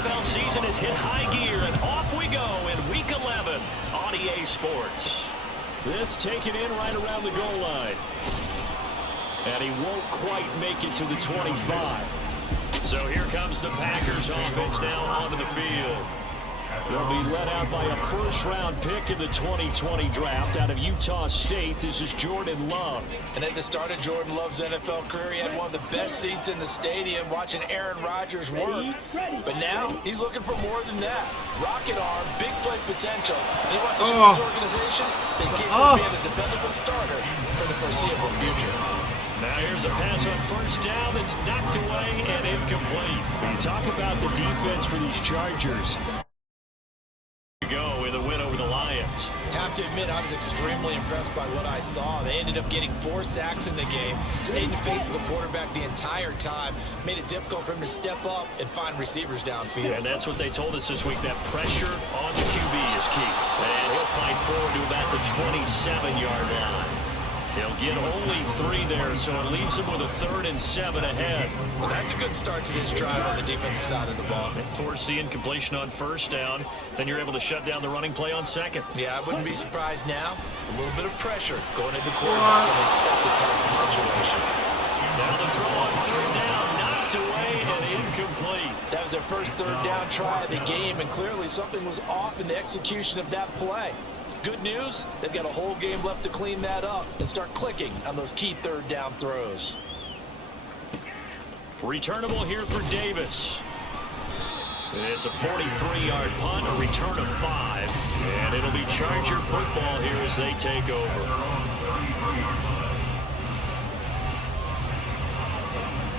NFL season has hit high gear, and off we go in Week 11 on EA Sports. This taken in right around the goal line. And he won't quite make it to the 25. So here comes the Packers offense now onto the field. They'll be led out by a first-round pick in the 2020 draft out of Utah State. This is Jordan Love. And at the start of Jordan Love's NFL career, he had one of the best seats in the stadium watching Aaron Rodgers work. But now he's looking for more than that. Rocket arm, big play potential. And he wants to show this organization that he's capable of being a dependable starter for the foreseeable future. Now here's a pass on first down that's knocked away and incomplete. When you talk about the defense for these Chargers, go with a win over the Lions. I have to admit, I was extremely impressed by what I saw. They ended up getting 4 sacks in the game, stayed in the face of the quarterback the entire time, made it difficult for him to step up and find receivers downfield. And that's what they told us this week, that pressure on the QB is key. And he'll fight forward to about the 27-yard line. He'll get only 3 there, so it leaves him with a 3rd and 7 ahead. Well, that's a good start to this drive on the defensive side of the ball. And foreseeing completion on first down, then you're able to shut down the running play on second. Yeah, I wouldn't be surprised now. A little bit of pressure going into the quarterback in an expected passing situation. Now the throw on 3rd down, knocked away and incomplete. That was their first 3rd down try of the game, and clearly something was off in the execution of that play. Good news, they've got a whole game left to clean that up and start clicking on those key 3rd down throws. Returnable here for Davis. It's a 43-yard punt, a return of 5, and it'll be Charger football here as they take over.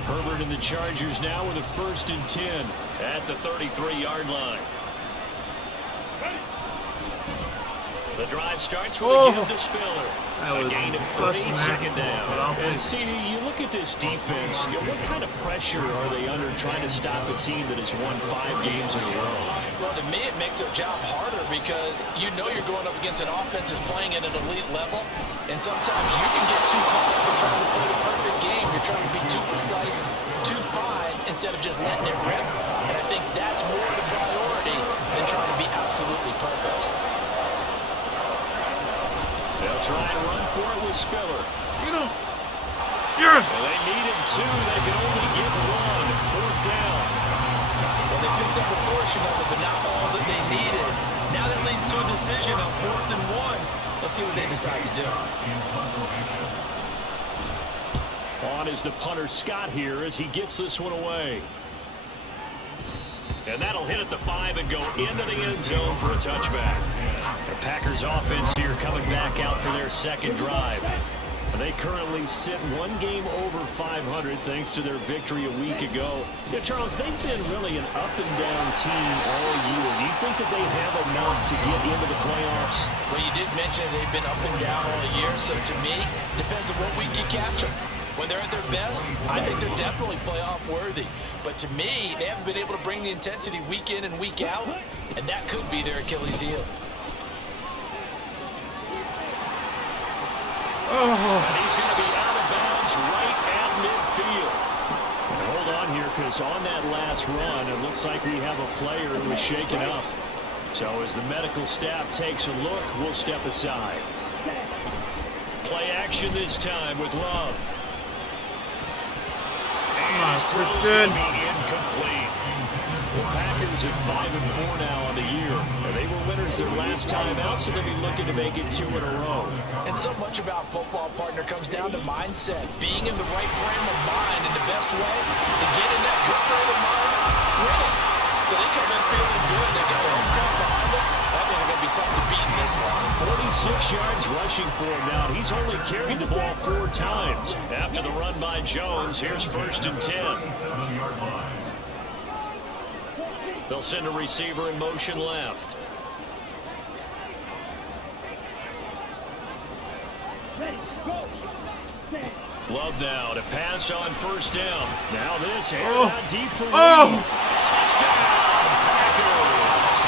Herbert and the Chargers now with a 1st and 10 at the 33-yard line. The drive starts with a give to Spiller. A gain of 3, 2nd down. And CD, you look at this defense, what kind of pressure are they under trying to stop a team that has won 5 games in a row? Well, to me, it makes their job harder because you know you're going up against an offense that's playing at an elite level, and sometimes you can get too caught up in trying to play the perfect game. You're trying to be too precise, too fine, instead of just letting it rip. And I think that's more the priority than trying to be absolutely perfect. They'll try and run for it with Spiller. Get him. Yes. Well, they needed 2. They could only get 1. 4th down. Well, they picked up a portion of it, but not all that they needed. Now that leads to a decision on 4th and 1. Let's see what they decide to do. On is the punter Scott here as he gets this one away. And that'll hit at the 5 and go into the end zone for a touchback. The Packers offense here coming back out for their 2nd drive. They currently sit 1 game over 500 thanks to their victory a week ago. Yeah, Charles, they've been really an up-and-down team all year. Do you think that they have enough to get into the playoffs? Well, you did mention they've been up and down all year, so to me, depends on what week you catch them. When they're at their best, I think they're definitely playoff worthy. But to me, they haven't been able to bring the intensity week in and week out, and that could be their Achilles heel. And he's going to be out of bounds right at midfield. And hold on here, because on that last run, it looks like we have a player who was shaken up. So as the medical staff takes a look, we'll step aside. Play action this time with Love. Christian. Incomplete. The Packers at 5-4 now on the year. And they were winners their last time out, so they'll be looking to make it 2 in a row. And so much about football, partner, comes down to mindset. Being in the right frame of mind, and the best way to get in that good frame of mind, winning. So they come in feeling good. They got their home crowd behind them. I think they're going to be tough to beat in this one. 46 yards rushing for him now. He's only carried the ball 4 times. After the run by Jones, here's 1st and 10. They'll send a receiver in motion left. Love now to pass on 1st down. Now this air out deep for Reed. Touchdown, Packers.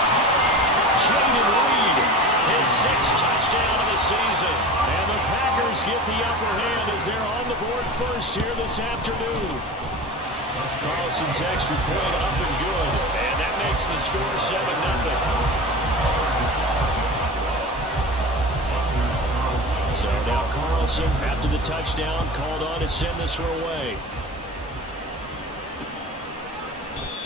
Jaden Reed, His 6th touchdown of the season. and the Packers get the upper hand as they're on the board first here this afternoon. Carlson's extra point up and good. And that makes the score 7-0. So now Carlson, after the touchdown, called on to send this one away.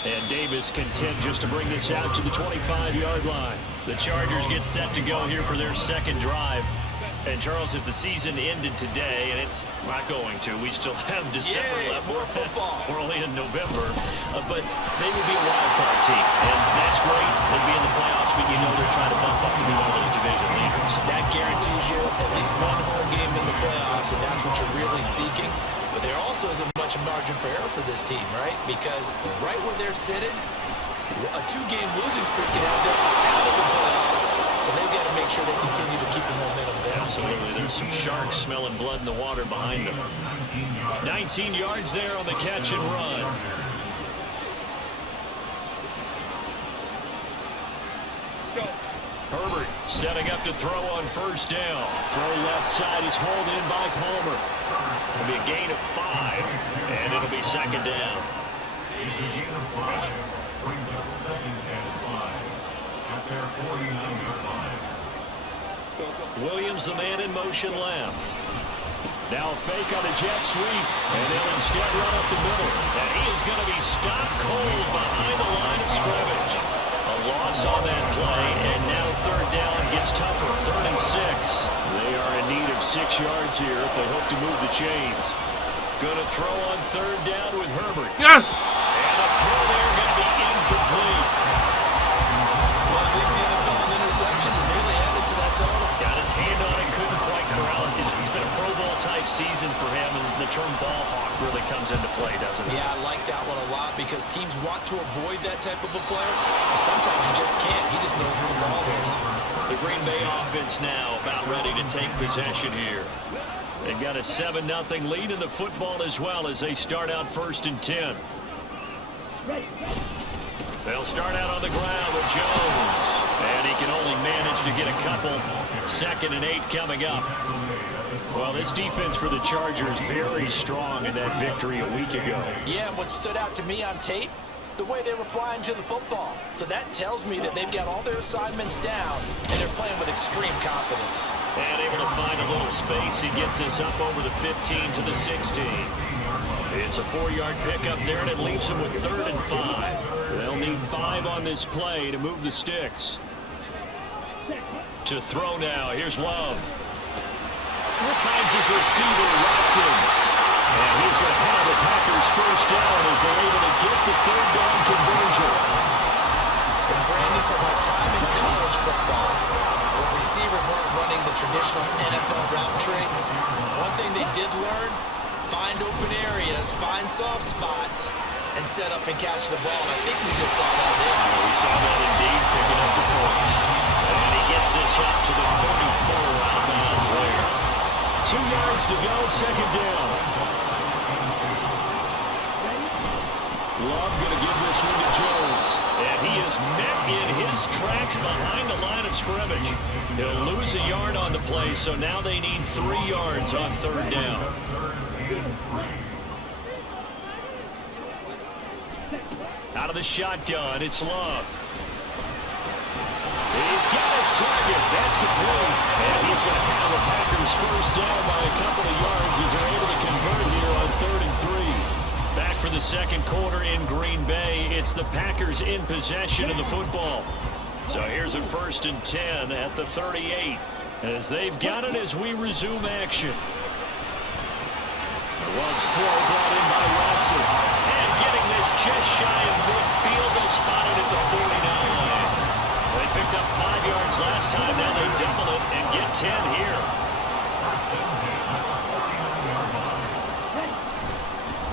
And Davis content just to bring this out to the 25-yard line. The Chargers get set to go here for their second drive. And, Charles, if the season ended today, and it's not going to, we still have December left. More football. We're only in November. But they would be a wild card team. And that's great. They'd be in the playoffs, but you know they're trying to bump up to be one of those division leaders. That guarantees you at least one home game in the playoffs, and that's what you're really seeking. But there also isn't much margin for error for this team, right? Because right where they're sitting, a 2-game losing streak can have them out of the playoffs. So they've got to make sure they continue to keep the momentum down. Absolutely. There's some sharks smelling blood in the water behind them. 19 yards there on the catch and run. Herbert setting up to throw on first down. Throw left side is hauled in by Palmer. It'll be a gain of 5, and it'll be second down. It's a gain of 5. Brings up second and 5 at their 49-yard line. Williams, the man in motion left. Now a fake on a jet sweep, and they'll instead run up the middle. And he is going to be stopped cold behind the line of scrimmage. A loss on that play, and now third down gets tougher. 3rd and 6. They are in need of 6 yards here if they hope to move the chains. Going to throw on third down with Herbert. Yes! And a throw there going to be incomplete. Well, it leads the NFL in interceptions and nearly added to that total. Got his hand on it, couldn't quite corral it. It's been a Pro Bowl type season for him, and the term ball hawk really comes into play, doesn't it? Yeah, I like that one a lot because teams want to avoid that type of a player, but sometimes you just can't. He just knows where the ball is. The Green Bay offense now about ready to take possession here. They've got a 7-0 lead in the football as well as they start out 1st and 10. They'll start out on the ground with Jones. And he can only manage to get a couple. 2nd and 8 coming up. Well, this defense for the Chargers very strong in that victory a week ago. Yeah, what stood out to me on tape, the way they were flying to the football. So that tells me that they've got all their assignments down, and they're playing with extreme confidence. And able to find a little space. He gets us up over the 15 to the 16. It's a 4-yard pickup there, and it leaves him with 3rd and 5. They'll need 5 on this play to move the sticks. To throw now. Here's Love. Finds his receiver, Watson. And he's going to have the Packers first down as they're able to get the 3rd down conversion. And Brandon, from my time in college football, where receivers weren't running the traditional NFL route tree, one thing they did learn, find open areas, find soft spots, and set up and catch the ball. And I think we just saw that there. We saw that indeed, picking up the force. And he gets this up to the 34 out of bounds there. 2 yards to go, 2nd down. Love going to give this one to Jones. And he is met in his tracks behind the line of scrimmage. He'll lose a yard on the play, so now they need 3 yards on 3rd down. Out of the shotgun, it's Love. He's got his target. That's complete. And he's going to have the Packers first down by a couple of yards as they're able to convert here on 3rd and 3. Back for the second quarter in Green Bay. It's the Packers in possession of the football. So here's a 1st and 10 at the 38 as they've got it as we resume action. Love's throw brought in by Watson. And getting this just shy of midfield. They'll spot it at the 49 line. They picked up 5 yards last time. Now they double it and get 10 here.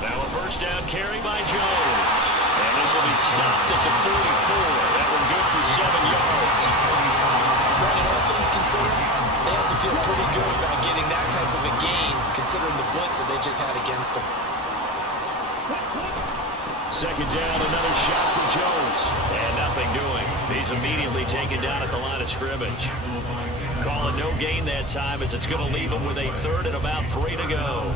Now a first down carry by Jones. And this will be stopped at the 44. That one good for 7 yards. Brandon, all things considered, they have to feel pretty good about getting that type of a gain, considering the blitz that they just had against them. 2nd down, another shot for Jones. And nothing doing. He's immediately taken down at the line of scrimmage. Calling no gain that time as it's going to leave him with a 3rd and about 3 to go.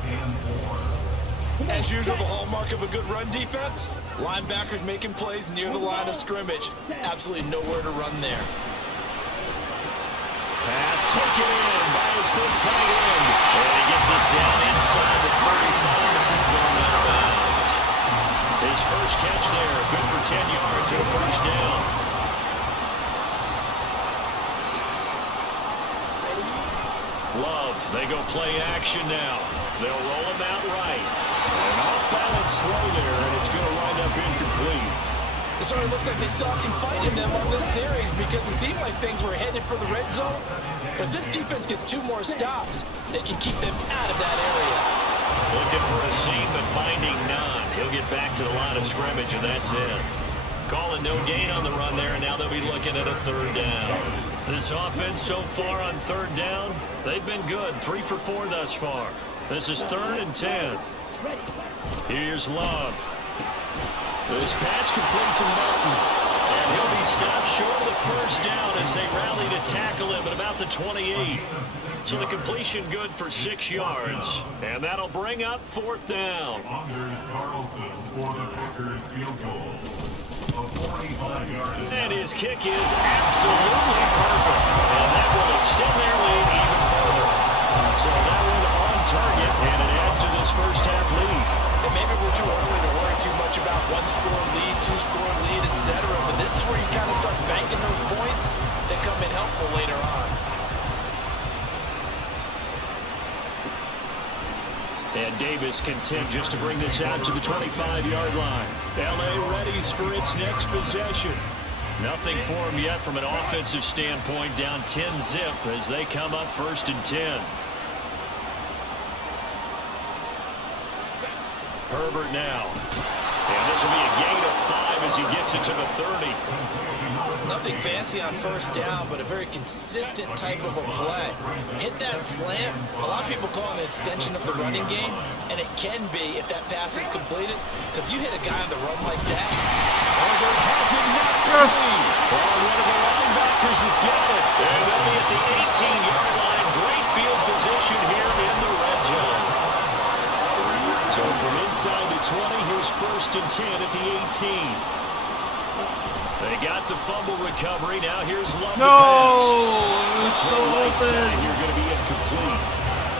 As usual, the hallmark of a good run defense, linebackers making plays near the line of scrimmage. Absolutely nowhere to run there. Pass taken in by his big tight end. And he gets us down inside the 35 before going out of bounds. His first catch there, good for 10 yards and a first down. Love, they go play action now. They'll roll him out right. An off-balance throw there, and it's going to wind up incomplete. It sort of looks like they still have some fight in them on this series because it seemed like things were headed for the red zone. But if this defense gets 2 more stops, they can keep them out of that area. Looking for a seam, but finding none. He'll get back to the line of scrimmage, and that's it. Calling no gain on the run there, and now they'll be looking at a 3rd down. This offense so far on 3rd down, they've been good. 3 for 4 thus far. This is 3rd and 10. Here's Love. This pass complete to Martin. And he'll be stopped short of the first down as they rally to tackle him at about the 28. So the completion good for 6 yards. And that'll bring up 4th down. Anders Carlson for the Packers field goal. A 45-yard And his kick is absolutely perfect. And that will extend their lead even further. So that one on target, and it adds to this first half lead. And maybe we're too early to worry too much about 1-score lead, 2-score lead, etc. But this is where you kind of start banking those points that come in helpful later on. And Davis content just to bring this out to the 25-yard line. L.A. readies for its next possession. Nothing for him yet from an offensive standpoint, down 10-zip as they come up 1st and 10. Herbert now. And this will be a gain of 5 as he gets it to the 30. Nothing fancy on first down, but a very consistent type of a play. Hit that slant. A lot of people call it an extension of the running game, and it can be if that pass is completed, because you hit a guy on the run like that. Herbert has it knocked free. Well, one of the linebackers has got it. And they'll be at the 18-yard line. Great field position here in the red zone. So from inside the 20, here's 1st and 10 at the 18. They got the fumble recovery. Now here's Love. No! It was so open. You're going to be incomplete.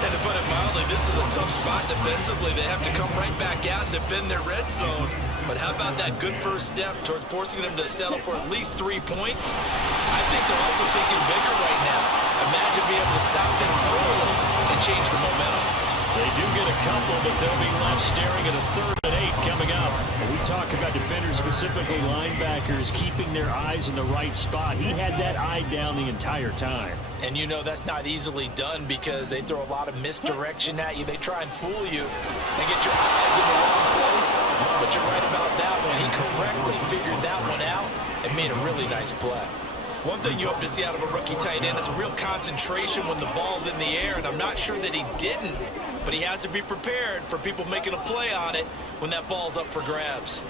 And to put it mildly, this is a tough spot defensively. They have to come right back out and defend their red zone. But how about that good first step towards forcing them to settle for at least 3 points? I think they're also thinking bigger right now. Imagine being able to stop them totally and change the momentum. They do get a couple, but they'll be left staring at a 3rd and 8 coming up. When we talk about defenders, specifically linebackers, keeping their eyes in the right spot. He had that eye down the entire time. And you know that's not easily done because they throw a lot of misdirection at you. They try and fool you and get your eyes in the wrong place. But you're right about that one. He correctly figured that one out and made a really nice play. One thing you hope to see out of a rookie tight end is a real concentration when the ball's in the air, and I'm not sure that he didn't, but he has to be prepared for people making a play on it when that ball's up for grabs.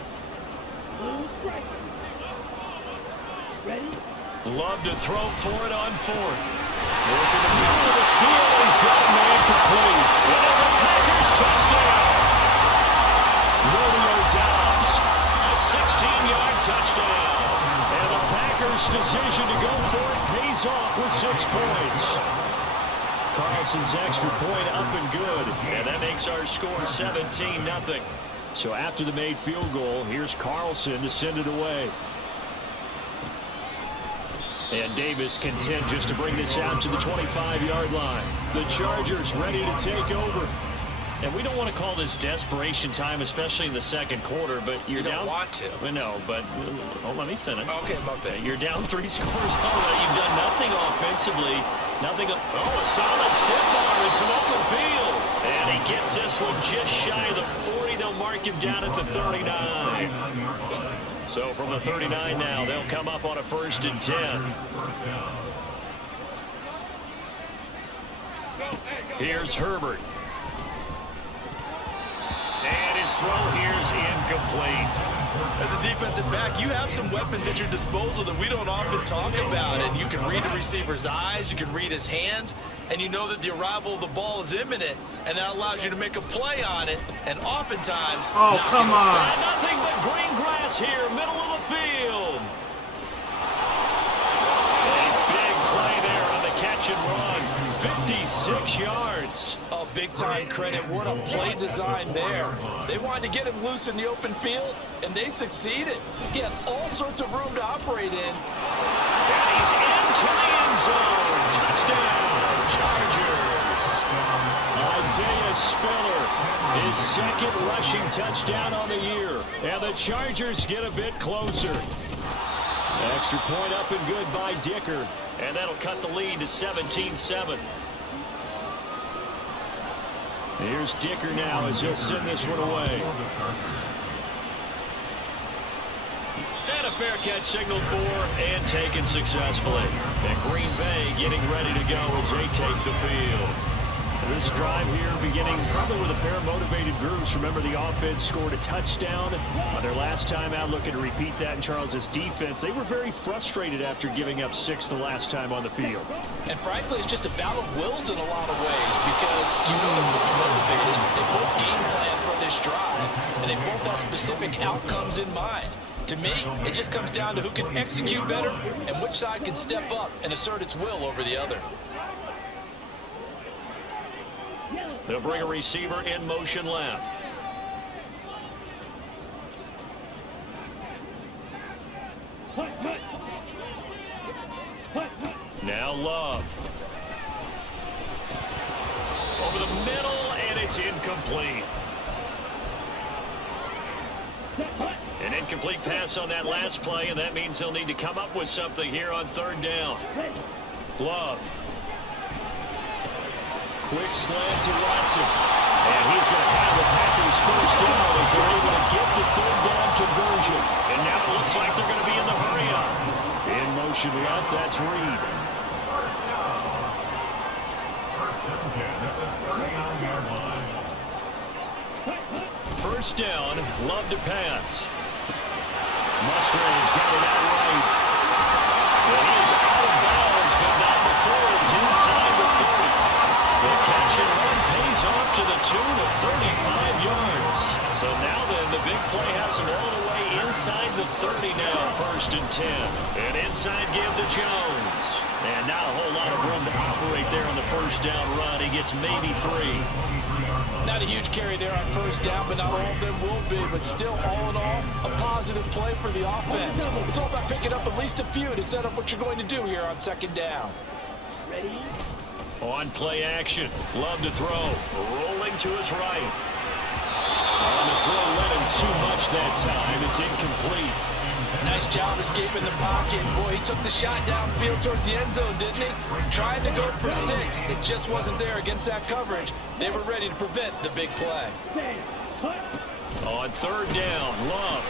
Love to throw for it on 4th. Working the middle of the field, he's got a man complete. And it's a Packers touchdown. Romeo Dobbs, a 16-yard touchdown. And the Packers' decision to go for it pays off with 6 points. Carlson's extra point up and good. And that makes our score 17-0. So after the made field goal, here's Carlson to send it away. And Davis content just to bring this out to the 25-yard line. The Chargers ready to take over. And we don't want to call this desperation time, especially in the second quarter, but you're You down. don't want to. Well, no, but let me finish. Okay, my bad. You're down 3 scores. You've done nothing offensively. Nothing. Oh, a solid stiff arm and some open field. And he gets this one just shy of the 40. They'll mark him down at the 39. So from the 39 now, they'll come up on a 1st and 10. Here's Herbert. And his throw here's incomplete. As a defensive back, you have some weapons at your disposal that we don't often talk about. And you can read the receiver's eyes, you can read his hands, and you know that the arrival of the ball is imminent, and that allows you to make a play on it, and oftentimes... Oh, come on. And nothing but green grass here, middle of the field. A big play there on the catch and run. 56 yards. Oh, big-time credit. What a play design there. They wanted to get him loose in the open field, and they succeeded. He had all sorts of room to operate in. And he's into the end zone. Touchdown, Chargers. Isaiah Spiller, his second rushing touchdown on the year. And the Chargers get a bit closer. Extra point up and good by Dicker. And that'll cut the lead to 17-7. Here's Dicker now as he'll send this one away. And a fair catch signaled for and taken successfully. And Green Bay getting ready to go as they take the field. This drive here beginning probably with a pair of motivated groups. Remember, the offense scored a touchdown on their last time out, looking to repeat that in Charles' defense. They were very frustrated after giving up 6 the last time on the field. And frankly, it's just a battle of wills in a lot of ways because you know they're both motivated. They both game plan for this drive, and they both have specific outcomes in mind. To me, it just comes down to who can execute better and which side can step up and assert its will over the other. They'll bring a receiver in motion left. Now Love. Over the middle, and it's incomplete. An incomplete pass on that last play, and that means they'll need to come up with something here on third down. Love. Quick slant to Watson. And he's going to have the Packers first down as they're able to get the third down conversion. And now it looks like they're going to be in the hurry-up. In motion left, that's Reed. First down, Love to pass. Musgrave's got it out right. And he is out of bounds, but not before he's inside the 30. The catch and run pays off to the tune of 35 yards. So now then, the big play has him all the way inside the 30 now, 1st and 10. An inside give to Jones. And not a whole lot of room to operate there on the first down run. He gets maybe 3. Not a huge carry there on first down, but not all of them will be. But still, all in all, a positive play for the offense. It's all about picking up at least a few to set up what you're going to do here on second down. On play action, Love to throw, rolling to his right. On the throw, let him too much that time. It's incomplete. Nice job escaping the pocket. Boy, he took the shot downfield towards the end zone, didn't he? Trying to go for 6. It just wasn't there against that coverage. They were ready to prevent the big play. On third down, Love.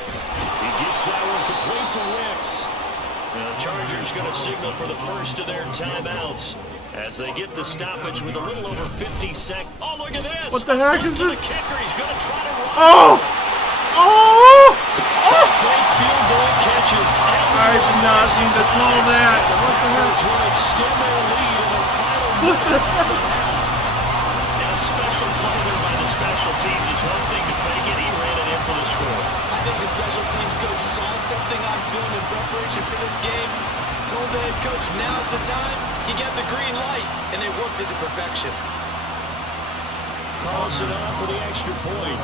He gets that one complete to Wicks. Now, the Chargers going to signal for the first of their timeouts as they get the stoppage with a little over 50 seconds. Oh, look at this. What the heck is this? The kicker, he's going to try to run. Oh! Oh! Oh! Fake field goal catches. I did not mean to call that. What the heck? When it's still their lead in the final What the heck? And a special play there by the special teams. It's one thing to fake it. He ran it in for the score. I think the special teams coach saw something on film in preparation for this game, told the head coach now's the time. He got the green light, and they worked it to perfection. Calls it off for the extra point.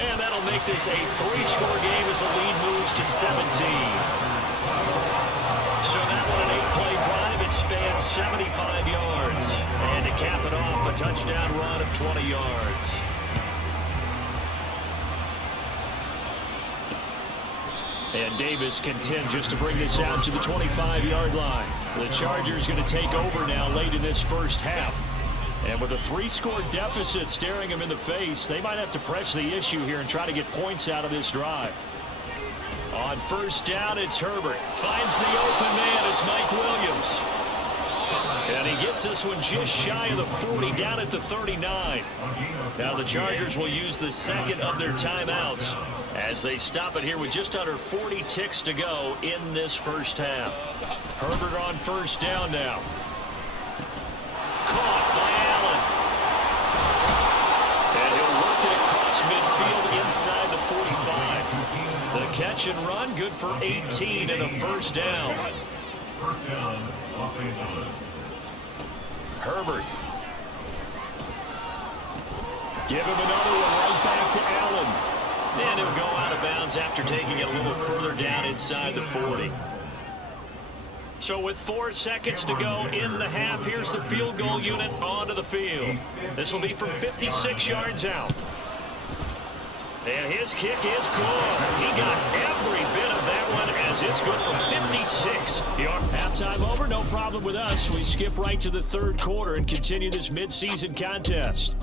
And that'll make this a 3-score game as the lead moves to 17. So that one an 8-play drive. It spans 75 yards. And to cap it off, a touchdown run of 20 yards. And Davis content just to bring this out to the 25-yard line. The Chargers going to take over now late in this first half. And with a 3-score deficit staring them in the face, they might have to press the issue here and try to get points out of this drive. On first down, it's Herbert. Finds the open man. It's Mike Williams. And he gets this one just shy of the 40, down at the 39. Now the Chargers will use the second of their timeouts as they stop it here with just under 40 ticks to go in this first half. Herbert on first down now. Caught by Allen. And he'll work it across midfield inside the 45. The catch and run, good for 18 and a first down. First down, Los Angeles. Herbert. Give him another one right back to Allen. And he'll go out of bounds after taking it a little further down inside the 40. So with 4 seconds to go in the half, here's the field goal unit onto the field. This will be from 56 yards out. And his kick is good. He got every bit of that one as it's good from 56. Halftime over, no problem with us. We skip right to the third quarter and continue this midseason contest.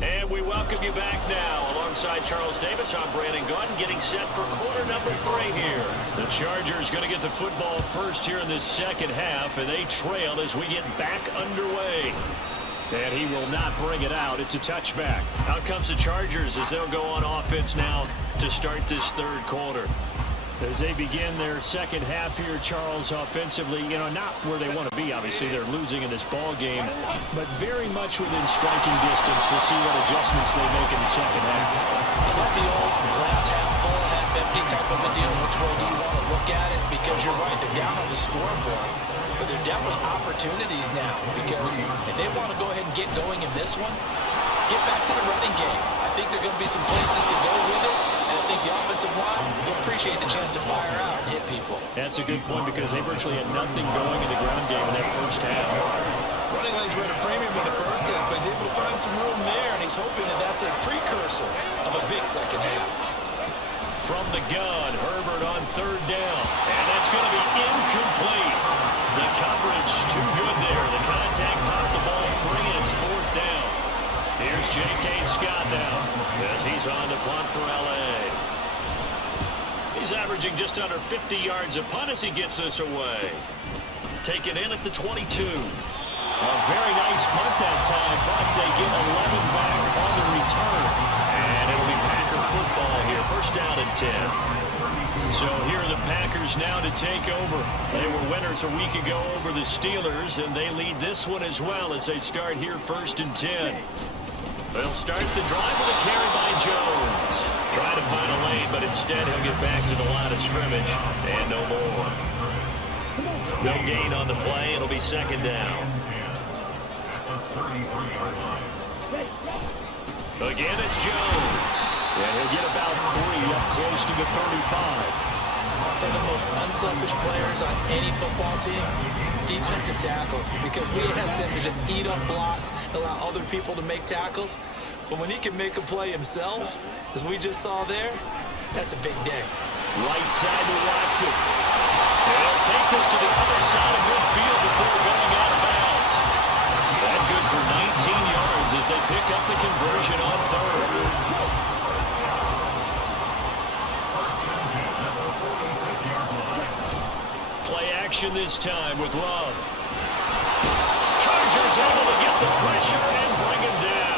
And we welcome you back now. Alongside Charles Davis, I'm Brandon Gunn, getting set for quarter number 3 here. The Chargers going to get the football first here in this second half, and they trail as we get back underway. And he will not bring it out. It's a touchback. Out comes the Chargers as they'll go on offense now to start this third quarter. As they begin their second half here, Charles, offensively, not where they want to be. Obviously, they're losing in this ball game, but very much within striking distance. We'll see what adjustments they make in the second half. Is that the old glass half full, half empty type of a deal? Which way do you want to look at it? Because you're right, they're down on the scoreboard, but they're definitely opportunities now. Because if they want to go ahead and get going in this one, get back to the running game. I think there are going to be some places to go with it. I think the offensive line will appreciate the chance to fire out and hit people. That's a good point because they virtually had nothing going in the ground game in that first half. Running lanes were at a premium in the first half, but he's able to find some room there, and he's hoping that that's a precursor of a big second half. From the gun, Herbert on third down, and that's going to be incomplete. The coverage too good there. The contact popped the ball free, and it's fourth down. Here's J.K. Scott now as he's on the punt for L.A. He's averaging just under 50 yards a punt as he gets this away. Taken in at the 22. A very nice punt that time, but they get 11 back on the return. And it'll be Packer football here. First down and 10. So here are the Packers now to take over. They were winners a week ago over the Steelers, and they lead this one as well as they start here first and 10. They'll start the drive with a carry by Jones. Trying to find a lane, but instead he'll get back to the line of scrimmage. And no more. No gain on the play. It'll be second down. Again, it's Jones. And he'll get about 3 up close to the 35. Some of the most unselfish players on any football team, defensive tackles, because we ask them to just eat up blocks, allow other people to make tackles. But when he can make a play himself, as we just saw there, that's a big day. Right side to Watson. And he'll take this to the other side of midfield before going out of bounds. That good for 19 yards as they pick up the conversion on third. Play action this time with Love. Chargers able to get the pressure and bring him down.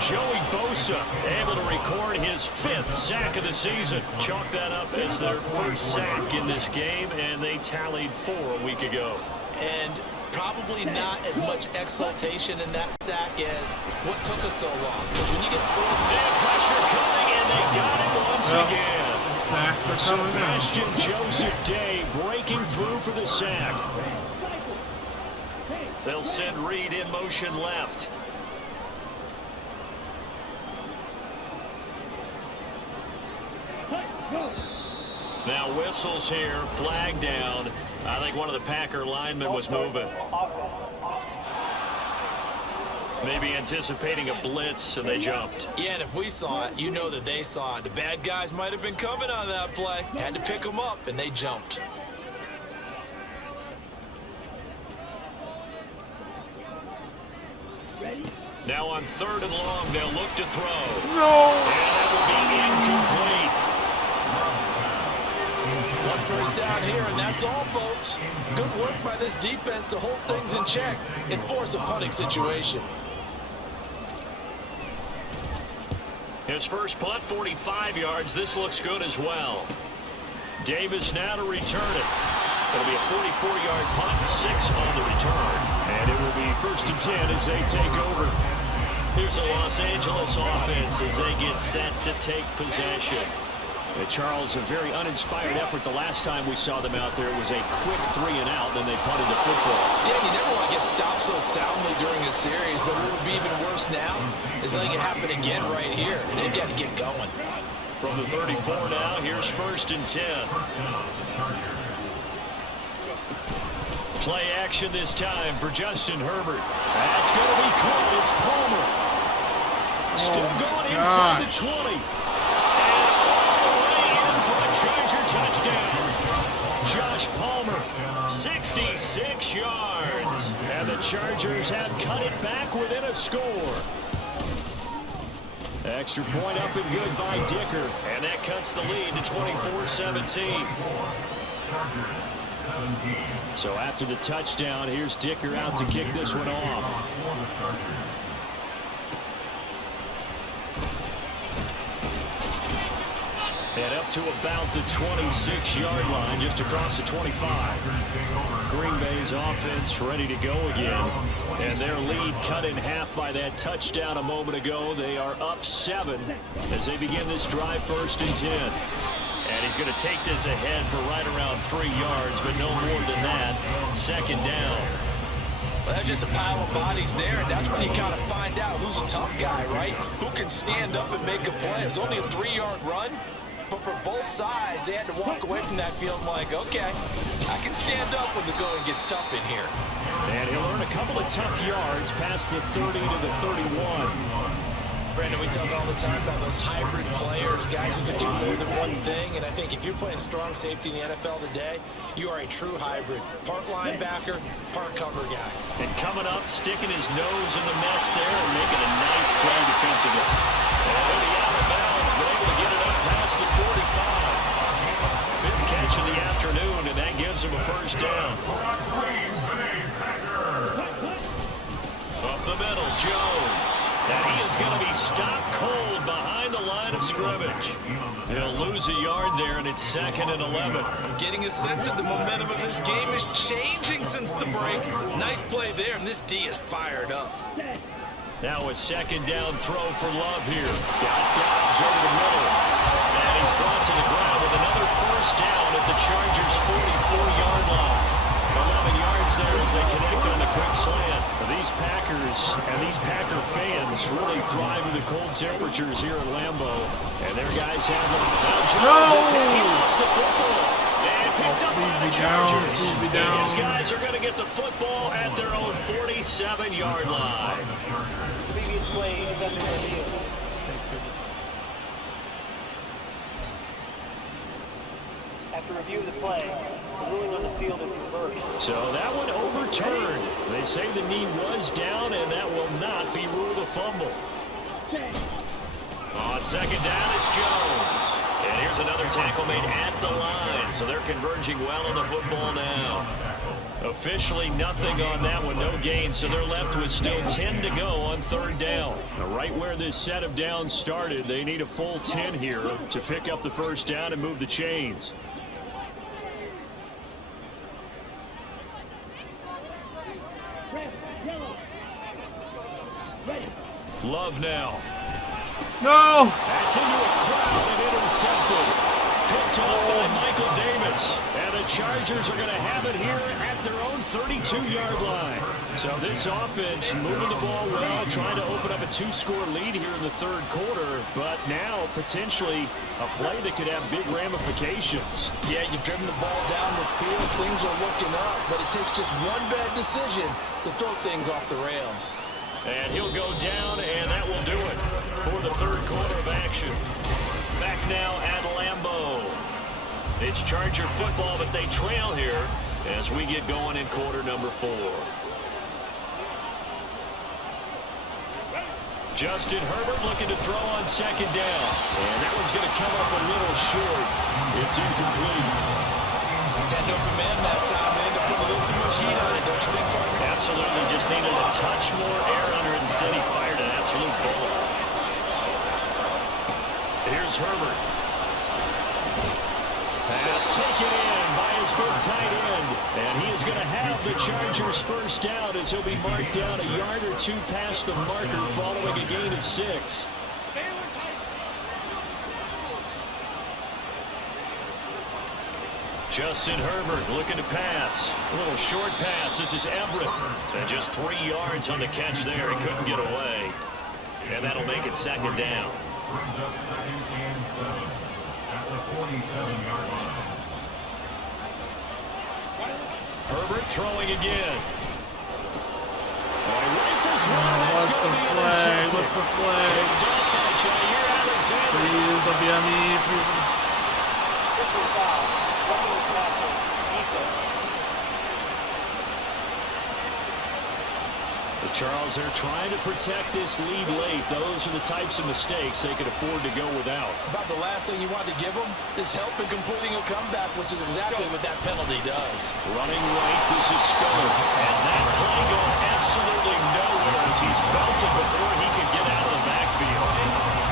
Joey Bosa able to record his 5th sack of the season. Chalk that up as their first sack in this game, and they tallied 4 a week ago. And probably not as much exultation in that sack as what took us so long. Because when you get 4... And pressure coming, and they got it once again. Sebastian Joseph Day breaking through for the sack. They'll send Reed in motion left. Now whistles here, flag down. I think one of the Packer linemen was moving. Maybe anticipating a blitz, and they jumped. Yeah, and if we saw it, you know that they saw it. The bad guys might have been coming on that play. Had to pick them up, and they jumped. Now on third and long, they'll look to throw. No! And that will be incomplete. first down here, and that's all, folks. Good work by this defense to hold things in check and force a punting situation. His first punt, 45 yards. This looks good as well. Davis now to return it. It'll be a 44-yard punt, 6 on the return. And it will be 1st and 10 as they take over. Here's a Los Angeles offense as they get set to take possession. Charles, a very uninspired effort the last time we saw them out there. It was a quick 3 and out, then they punted the football. Yeah, you never want to get stopped so soundly during a series, but what would be even worse now is letting it happen again right here. They've got to get going. From the 34 now, here's 1st and 10. Play action this time for Justin Herbert. That's going to be caught. It's Palmer. Still going inside the 20. Charger touchdown. Josh Palmer, 66 yards. And the Chargers have cut it back within a score. Extra point up and good by Dicker. And that cuts the lead to 24-17. So after the touchdown, here's Dicker out to kick this one off. And up to about the 26-yard line, just across the 25. Green Bay's offense ready to go again. And their lead cut in half by that touchdown a moment ago. They are up 7 as they begin this drive, 1st and 10. And he's going to take this ahead for right around 3 yards, but no more than that. 2nd down. Well, that's just a pile of bodies there, and that's when you kind of find out who's a tough guy, right? Who can stand up and make a play. It's only a 3-yard run. But for both sides, they had to walk away from that feeling like, okay, I can stand up when the going gets tough in here. And he'll earn a couple of tough yards past the 30 to the 31. Brandon, we talk all the time about those hybrid players, guys who can do more than one thing. And I think if you're playing strong safety in the NFL today, you are a true hybrid. Part linebacker, part cover guy. And coming up, sticking his nose in the mess there and making a nice play defensively. And he out of bounds, but able to get it up past the 45. 5th catch of the afternoon, and that gives him a 1st down. Up the middle, Jones. And he is going to be stopped cold behind the line of scrimmage. He'll lose a yard there, and it's 2nd and 11. I'm getting a sense that the momentum of this game is changing since the break. Nice play there, and this D is fired up. Now a 2nd down throw for Love here. Got Dobbs over the middle. And he's brought to the ground with another 1st down at the Chargers' 44-yard line. 11 yards there as they connect on the quick slant. These Packers and these Packer fans really thrive in the cold temperatures here at Lambeau. And their guys have them. Now Jones is hit. He lost the football. And picked up by the Chargers. And his guys are going to get the football at their own 47-yard line. Previous play is under review. After review of the play, the ruling on the field is reversed. So that one overturned. They say the knee was down, and that will not be ruled a fumble. On 2nd down, it's Jones. And here's another tackle made at the line. So they're converging well on the football now. Officially nothing on that one, no gain. So they're left with still 10 to go on 3rd down. Now, right where this set of downs started, they need a full 10 here to pick up the 1st down and move the chains. Love now. No! That's into a crowd and intercepted. Picked off by Michael Davis. And the Chargers are going to have it here at their own 32-yard line. So this offense moving the ball well, trying to open up a 2-score lead here in the 3rd quarter. But now potentially a play that could have big ramifications. Yeah, you've driven the ball down the field. Things are looking up, but it takes just one bad decision to throw things off the rails. And he'll go down, and that will do it for the 3rd quarter of action. Back now at Lambeau. It's Charger football, but they trail here as we get going in quarter number 4. Justin Herbert looking to throw on 2nd down. And that one's going to come up a little short. It's incomplete. Had an open man that time. They ended up putting a little too much heat on it, don't you think, partner? Absolutely, just needed a touch more air under it. Instead, he fired an absolute bullet. Here's Herbert. Pass taken in by his big tight end. And he is going to have the Chargers first down as he'll be marked down a yard or two past the marker following a gain of 6. Justin Herbert looking to pass. A little short pass. This is Everett. And just 3 yards on the catch there. He couldn't get away. And that'll make it second down. Brings up 2nd and 7 at the 47-yard line. Herbert throwing again. Boy, rifles one. That's What's going the to be flag? intercepted. What's the flag? Picked up by Jair Alexander. Please, don't be on me. Please. Official foul. Rushing the passer. Defense. The Charles are trying to protect this lead late. Those are the types of mistakes they could afford to go without. About the last thing you want to give them is help in completing a comeback, which is exactly what that penalty does. Running right, this is Spiller. And that play going absolutely nowhere as he's belted before he could get out of the backfield.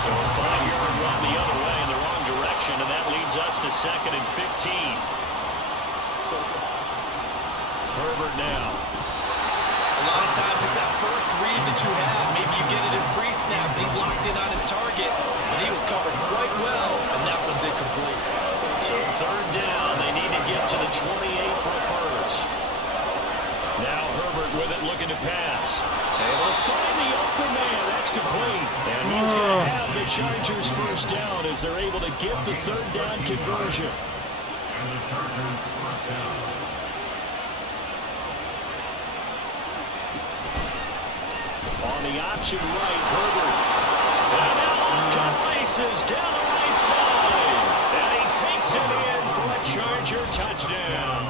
So a 5-yard run the other way in the wrong direction, and that leads us to 2nd and 15. Herbert now. A lot of times it's that first read that you have. Maybe you get it in pre-snap, but he locked in on his target, and he was covered quite well, and that one's incomplete. So 3rd down, they need to get to the 28 for a first. Now Herbert with it, looking to pass. Able to find the open man. That's complete. And he's going to have the Chargers first down as they're able to get the 3rd down conversion. And the Chargers first down. On the option right, Herbert. And now off to races down the right side. And he takes it in for a Charger touchdown.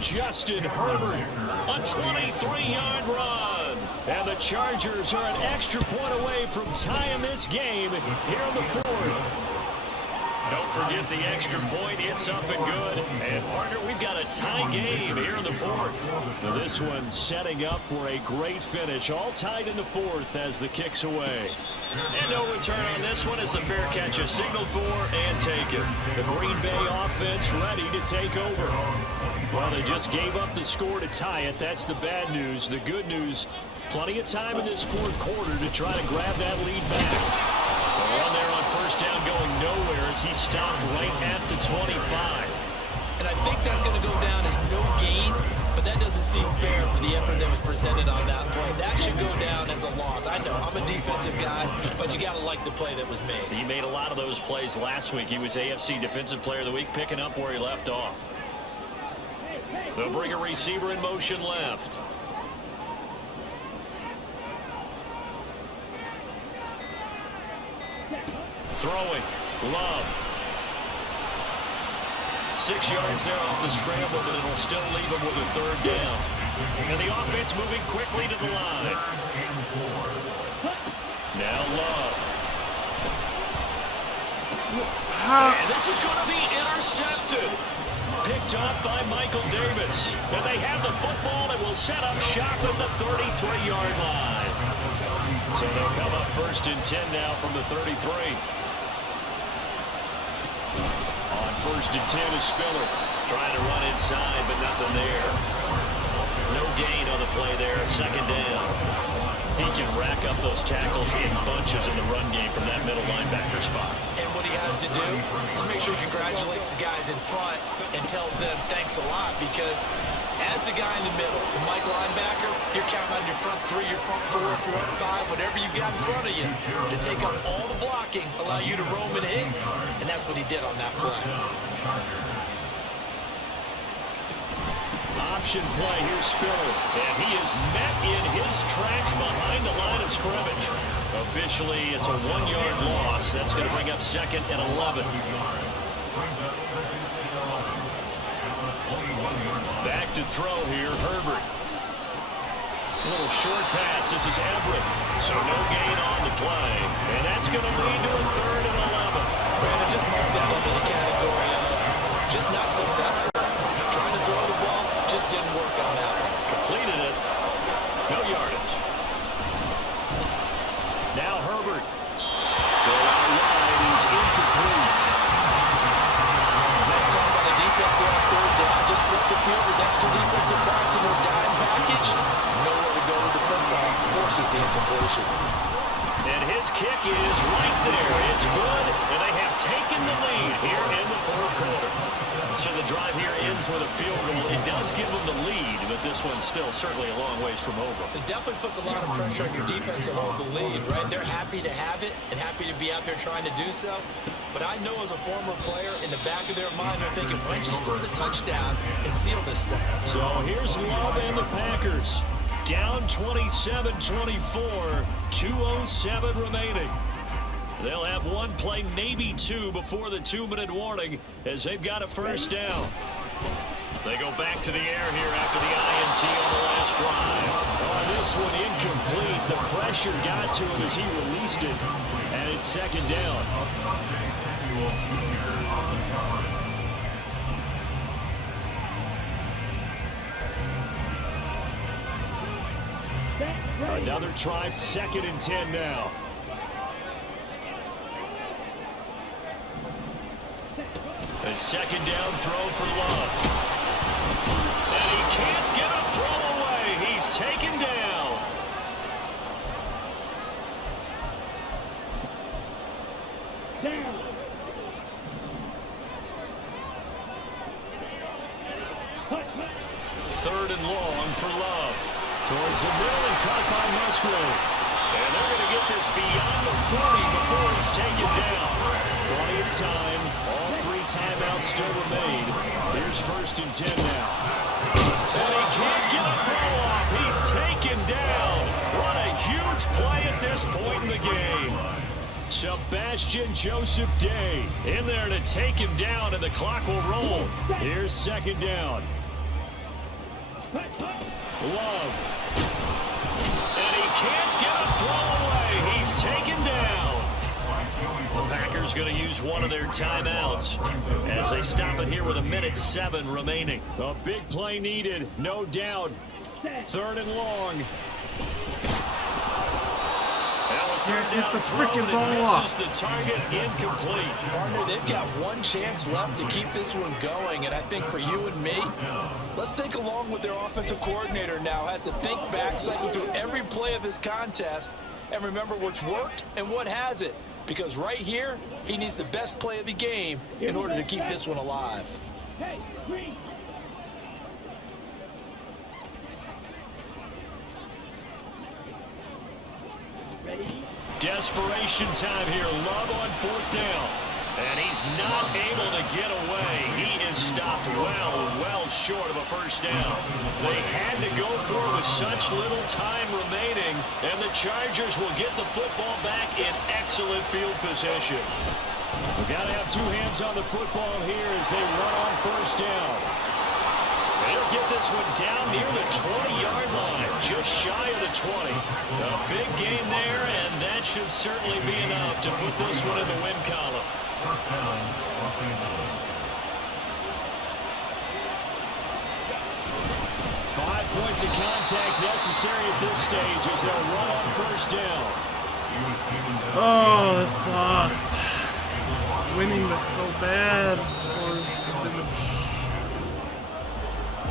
Justin Herbert, a 23-yard run. And the Chargers are an extra point away from tying this game here in the 4th. Don't forget the extra point. It's up and good. And, partner, we've got a tie game here in the 4th. Now this one setting up for a great finish. All tied in the 4th as the kick's away. And no return on this one as the fair catch is signaled for and taken. The Green Bay offense ready to take over. Well, they just gave up the score to tie it. That's the bad news. The good news, plenty of time in this 4th quarter to try to grab that lead back. The run there on first down going nowhere as he stopped right at the 25. And I think that's going to go down as no gain, but that doesn't seem fair for the effort that was presented on that play. That should go down as a loss. I know, I'm a defensive guy, but you got to like the play that was made. He made a lot of those plays last week. He was AFC Defensive Player of the Week, picking up where he left off. They'll bring a receiver in motion left. Throwing. Love. 6 yards there off the scramble, but it'll still leave him with a 3rd down. And the offense moving quickly to the line. Now Love. And this is going to be intercepted. Picked off by Michael Davis. And they have the football that will set up shop at the 33-yard line. So they'll come up 1st and 10 now from the 33. On 1st and 10 is Spiller. Trying to run inside, but nothing there. No gain on the play there. 2nd down. He can rack up those tackles in bunches in the run game from that middle linebacker spot. And what he has to do is make sure he congratulates the guys in front and tells them thanks a lot, because as the guy in the middle, the Mike linebacker, you're counting on your front 3, your front 4, your front 5, whatever you've got in front of you to take up all the blocking, allow you to roam and hit, and that's what he did on that play. Option play, here's Spiller, and he is met in his tracks behind the line of scrimmage. Officially, it's a 1-yard loss. That's going to bring up 2nd and 11. Back to throw here, Herbert. A little short pass. This is Everett. So no gain on the play. And that's going to lead to a 3rd and 11. Brandon, just mark that under the category of just not successful. Trying to throw the ball just didn't work on that one. Completed it. No yardage. Now Herbert. Throw out wide. He's incomplete. Nice call by the defense there on third down. Just flip the field with extra defensive backs in their dime package. Nowhere to go with the football. Forces the incompletion. And his kick is right there. It's good, and they have taken the lead here in the fourth quarter. So the drive here ends with a field goal. It does give them the lead, but this one's still certainly a long ways from over. It definitely puts a lot of pressure on your defense to hold the lead, right? They're happy to have it and happy to be out there trying to do so. But I know as a former player, in the back of their mind, they're thinking, why don't you score the touchdown and seal this thing? So here's Love and the Packers. Down 27-24, 2:07 remaining. They'll have one play, maybe two, before the 2-minute warning as they've got a first down. They go back to the air here after the INT on the last drive. Oh, this one incomplete. The pressure got to him as he released it, and it's second down. Another try, 2nd and 10 now. A second down throw for Love. And he can't get a throw away. He's taken down. Third and long for Love. Towards the middle and caught by Musgrave. And they're going to get this beyond the 40 before it's taken down. Plenty of time. All 3 timeouts still remain. Here's 1st and 10 now. And he can't get a throw off. He's taken down. What a huge play at this point in the game. Sebastian Joseph Day in there to take him down, and the clock will roll. Here's 2nd down. Love. And he can't get a throw away. He's taken down. The Packers going to use one of their timeouts as they stop it here with 1:07 remaining. A big play needed, no doubt. 3rd and long. Can't get the freaking ball up. The target incomplete. Partner, they've got one chance left to keep this one going, and I think for you and me, let's think along with their offensive coordinator now. Has to think back, cycle through every play of this contest, and remember what's worked and what hasn't. Because right here, he needs the best play of the game in order to keep this one alive. Desperation time here. Love on 4th down. And he's not able to get away. He is stopped well short of a first down. They had to go for it with such little time remaining, and the Chargers will get the football back in excellent field position. We've got to have 2 hands on the football here as they run on 1st down. They'll get this one down near the 20-yard line, just shy of the 20. A big gain there, and that should certainly be enough to put this one in the win column. First down, Los Angeles. 5 points of contact necessary at this stage as they'll run on 1st down. Oh, this sucks. Winning was so bad.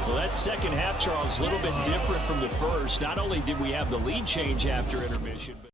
Well, that second half, Charles, a little bit different from the first. Not only did we have the lead change after intermission, but